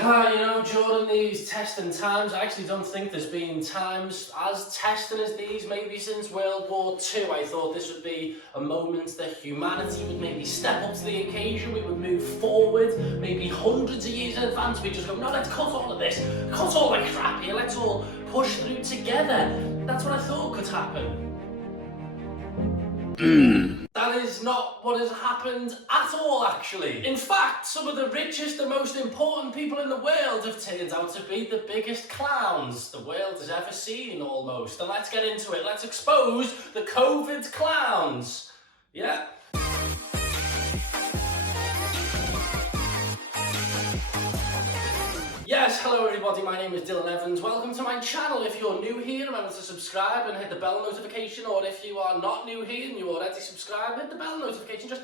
During these testing times, I actually don't think there's been times as testing as these, maybe since World War II. I thought this would be a moment that humanity would maybe step up to the occasion, we would move forward, maybe hundreds of years in advance. We just go, no, let's cut all of this, cut all the crap here, let's all push through together. That's what I thought could happen. That is not what has happened at all, actually. In fact, some of the richest and most important people in the world have turned out to be the biggest clowns the world has ever seen, almost. And let's get into it. Let's expose the COVID clowns. Yeah. Yes, hello everybody, my name is Dylan Evans. Welcome to my channel. If you're new here, remember to subscribe and hit the bell notification, or if you are not new here and you already subscribe, hit the bell notification.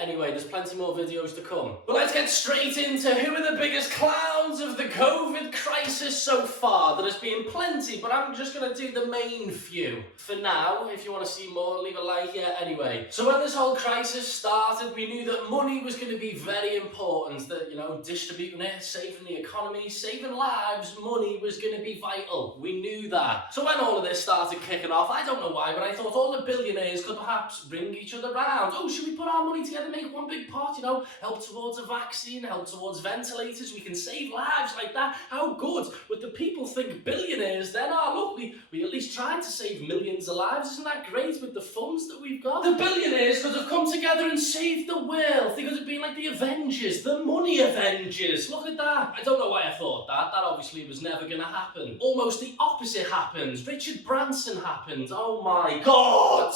Anyway, there's plenty more videos to come. But let's get straight into who are the biggest clowns of the COVID crisis so far. There has been plenty, but I'm just going to do the main few. For now, if you want to see more, leave a like here anyway. So when this whole crisis started, we knew that money was going to be very important, that, distributing it, saving the economy, saving lives, money was going to be vital. We knew that. So when all of this started kicking off, I don't know why, but I thought all the billionaires could perhaps bring each other round. Oh, should we put our money together, make one big pot, help towards a vaccine, help towards ventilators, we can save lives like that. How good would the people think billionaires then are? Look, we at least tried to save millions of lives. Isn't that great with the funds that we've got? The billionaires could have come together and saved the world. They could have been like the Avengers, the money Avengers. Look at that. I don't know why I thought that. That obviously was never going to happen. Almost the opposite happens. Richard Branson happened. Oh my God!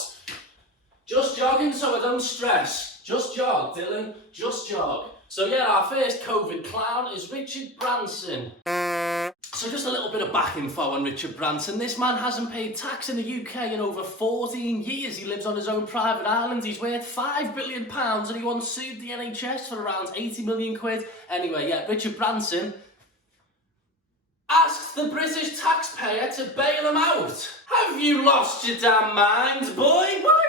Just jogging so I don't stress. Just jog, Dylan. Just jog. So yeah, our first COVID clown is Richard Branson. So just a little bit of back info on Richard Branson. This man hasn't paid tax in the UK in over 14 years. He lives on his own private island. He's worth £5 billion and he once sued the NHS for around 80 million quid. Anyway, yeah, Richard Branson asked the British taxpayer to bail him out. Have you lost your damn mind, boy? What?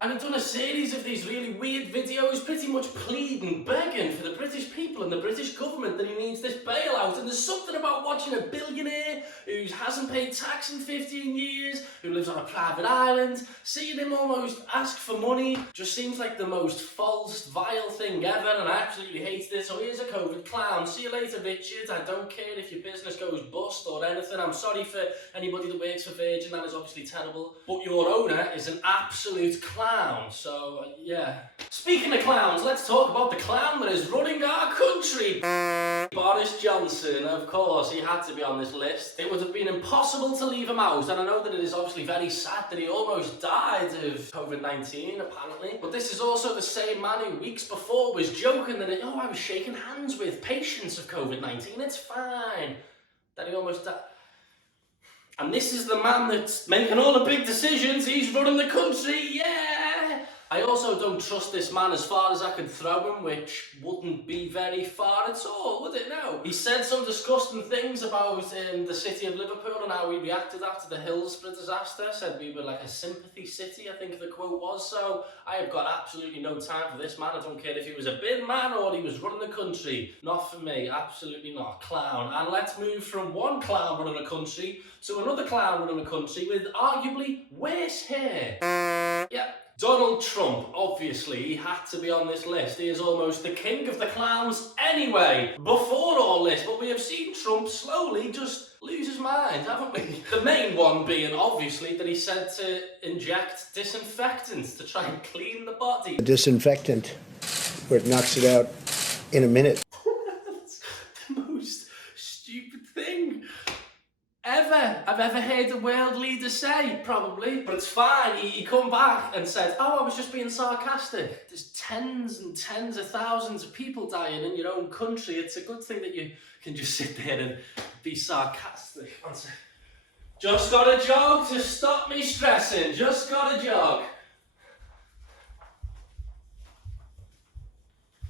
And he'd done a series of these really weird videos pretty much pleading, begging for the British people and the British government that he needs this bailout. And there's something about watching a billionaire who hasn't paid tax in 15 years, who lives on a private island, seeing him almost ask for money just seems like the most false, vile thing ever, and I absolutely hate this. So here's a COVID clown. See you later, Richard. I don't care if your business goes bust or anything. I'm sorry for anybody that works for Virgin, that is obviously terrible. But your owner is an absolute clown. So, yeah. Speaking of clowns, let's talk about the clown that is running our country. Boris Johnson, of course, he had to be on this list. It would have been impossible to leave him out, and I know that it is obviously very sad that he almost died of COVID-19, apparently. But this is also the same man who weeks before was joking that, I was shaking hands with patients of COVID-19, it's fine. Then he almost died. And this is the man that's making all the big decisions. He's running the country, yeah! I also don't trust this man as far as I could throw him, which wouldn't be very far at all, would it? No. He said some disgusting things about the city of Liverpool and how we reacted after the Hillsborough disaster. Said we were like a sympathy city, I think the quote was. So I have got absolutely no time for this man. I don't care if he was a big man or he was running the country. Not for me, absolutely not. Clown. And let's move from one clown running a country to another clown running a country with arguably worse hair. Yeah. Donald Trump, obviously, he had to be on this list. He is almost the king of the clowns anyway, before all this. But we have seen Trump slowly just lose his mind, haven't we? The main one being, obviously, that he said to inject disinfectants to try and clean the body. A disinfectant, where it knocks it out in a minute. That's the most stupid thing I've ever heard a world leader say, probably. But it's fine, he come back and said, I was just being sarcastic. There's tens and tens of thousands of people dying in your own country. It's a good thing that you can just sit there and be sarcastic. Just got a jog to stop me stressing, just got a jog.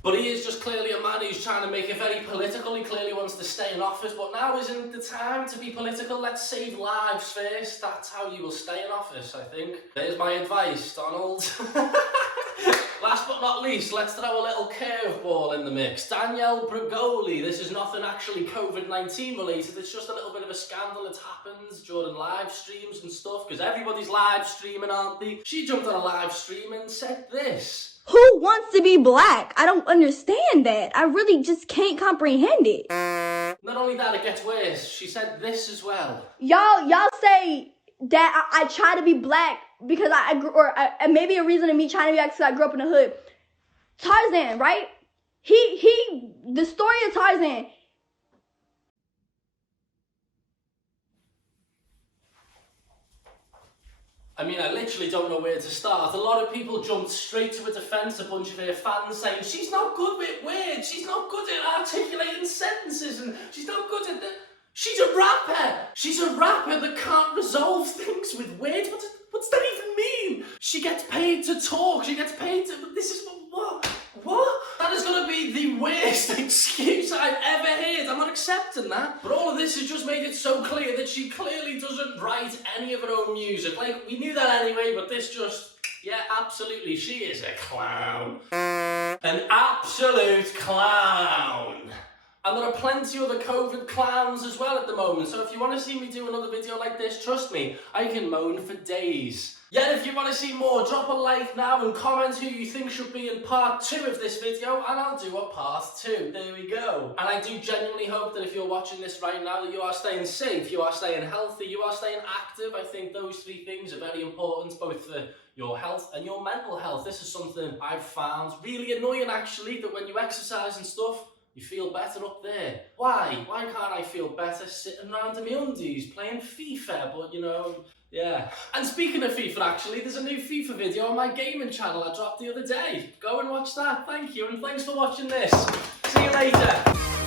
But he is just clearly a man who's trying to make it very political. He clearly wants to stay in office, but now isn't the time to be political. Let's save lives first. That's how you will stay in office, I think. There's my advice, Donald. Last last but not least, let's throw a little curveball in the mix. Danielle Bregoli. This is nothing actually COVID-19 related. It's just a little bit of a scandal that happens during live streams and stuff, because everybody's live streaming, aren't they? She jumped on a live stream and said this. Who wants to be black? I don't understand that. I really just can't comprehend it. Not only that, it gets worse. She said this as well. Y'all say that I try to be black because and maybe a reason of me trying to be black because I grew up in the hood. Tarzan, right? The story of Tarzan. I mean, I literally don't know where to start. A lot of people jumped straight to a defence, a bunch of her fans saying, she's not good with words, she's not good at articulating sentences, and she's not good at She's a rapper! She's a rapper that can't resolve things with words. What's that even mean? She gets paid to talk, she gets paid to... This is... What? That is going to be the worst excuse I've ever heard. I'm not accepting that. But all of this has just made it so clear that she clearly doesn't write any of her own music. Like, we knew that anyway, but this just... Yeah, absolutely, she is a clown. An absolute clown. And there are plenty of other COVID clowns as well at the moment, so if you want to see me do another video like this, trust me, I can moan for days. Yet if you want to see more, drop a like now and comment who you think should be in part 2 of this video, and I'll do a part 2. There we go. And I do genuinely hope that if you're watching this right now, that you are staying safe, you are staying healthy, you are staying active. I think those 3 things are very important, both for your health and your mental health. This is something I've found really annoying, actually, that when you exercise and stuff, you feel better up there. Why? Why can't I feel better sitting around in my undies playing FIFA? But you know, yeah. And speaking of FIFA, actually, there's a new FIFA video on my gaming channel I dropped the other day. Go and watch that. Thank you, and thanks for watching this. See you later.